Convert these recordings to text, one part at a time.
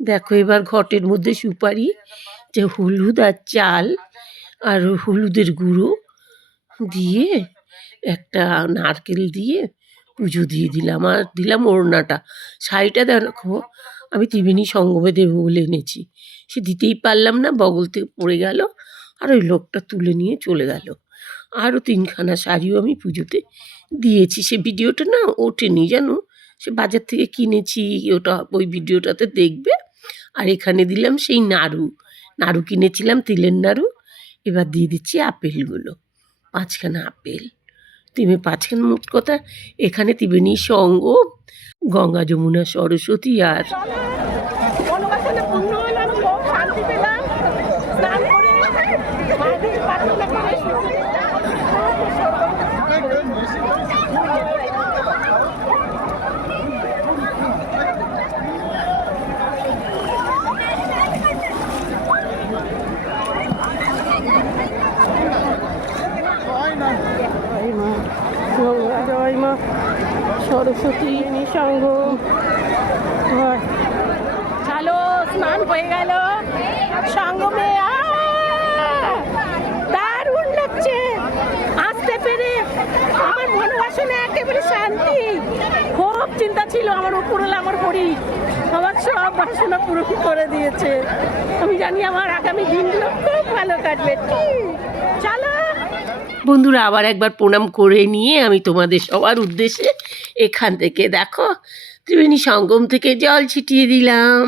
দেখো, এবার ঘটের মধ্যে সুপারি, যে হলুদ আর চাল আর হলুদের গুঁড়ো দিয়ে একটা নারকেল দিয়ে পুজো দিয়ে দিলাম আর দিলাম ওড়নাটা। শাড়িটা দেখো, আমি ত্রিবেণী সঙ্গমে দেবো বলে এনেছি। সে দিতেই পারলাম না, বগল থেকে পড়ে গেল আর ওই লোকটা তুলে নিয়ে চলে গেল। আরও তিনখানা শাড়িও আমি পুজোতে দিয়েছি। সে ভিডিওটা না ওঠেনি, জানো? সে বাজার থেকে কিনেছি, ওটা ওই ভিডিওটাতে দেখবে। আর এখানে দিলাম সেই নাড়ু। নাড়ু কিনেছিলাম, তিলের নাড়ু। এবার দিয়ে দিচ্ছি আপেলগুলো। পাঁচখানা আপেল। তুমি পাঁচখানা মোট কথা। এখানে ত্রিবেণী সঙ্গ গঙ্গা যমুনা সরস্বতী আর মনোবাসনা পূর্ণ হলো আমি খুব শান্তি পেলাম স্নান করে মায়েদের প্রার্থনা করে জয় মা গঙ্গা জয় মা, সরস্বতী নিঃসঙ্গ চলো, স্নান হয়ে গেল। সঙ্গমে! দারুণ লাগছে। আসতে পেরে আমার মনোবাসনে একেবারে শান্তি। খুব চিন্তা ছিল আমার উপরওয়ালা আমার পরি। আমার সব বাসনা পুরো করে দিয়েছে। আমি জানি আমার আগামী দিনগুলো খুব ভালো কাটবে। ঠিক। চলো। বন্ধুরা, আবার একবার প্রণাম করে নিয়ে আমি তোমাদের সবার উদ্দেশ্যে এখান থেকে, দেখো, ত্রিবেণী সঙ্গম থেকে জল ছিটিয়ে দিলাম।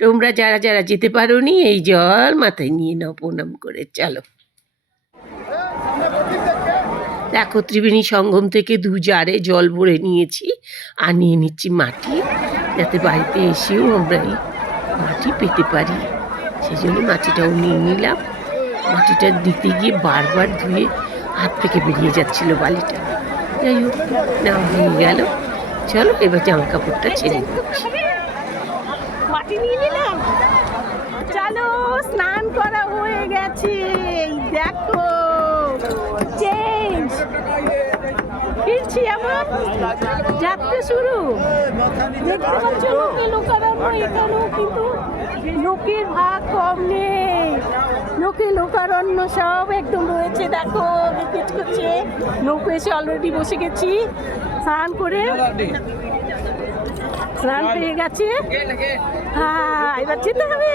তোমরা যারা যারা যেতে পারো নি এই জল মাথায় নিয়ে নাও, প্রণাম করে, চলো। দেখো, ত্রিবেণী সঙ্গম থেকে দু জারে জল ভরে নিয়েছি, আর নিয়ে নিচ্ছি মাটি, যাতে বাড়িতে এসেও আমরা মাটি পেতে পারি। সেই জন্য মাটিটাও নিয়ে নিলাম। মাটিটা দিতে গিয়ে বারবার ধুয়ে হাত থেকে বেরিয়ে যাচ্ছিল বালিটা। যাই হোক নেওয়া হয়ে গেল। চলো, এবার জামা কাপড়টা ছেড়ে দিচ্ছি চলো, স্নান করা হয়ে গেছে। দেখো চেঞ্জ ফিরছি আমার যাত্রা শুরু। দেখতে পাচ্ছ লোকে কিন্তু লোকের ভাগ কম নেই। লোকে লোকারণ্য সব একদম রয়েছে দেখো বিকেট করছে। নৌকো এসে অলরেডি বসে গেছি। স্নান করে স্নান। পেয়ে গেছে। হ্যাঁ এবার যেতে হবে।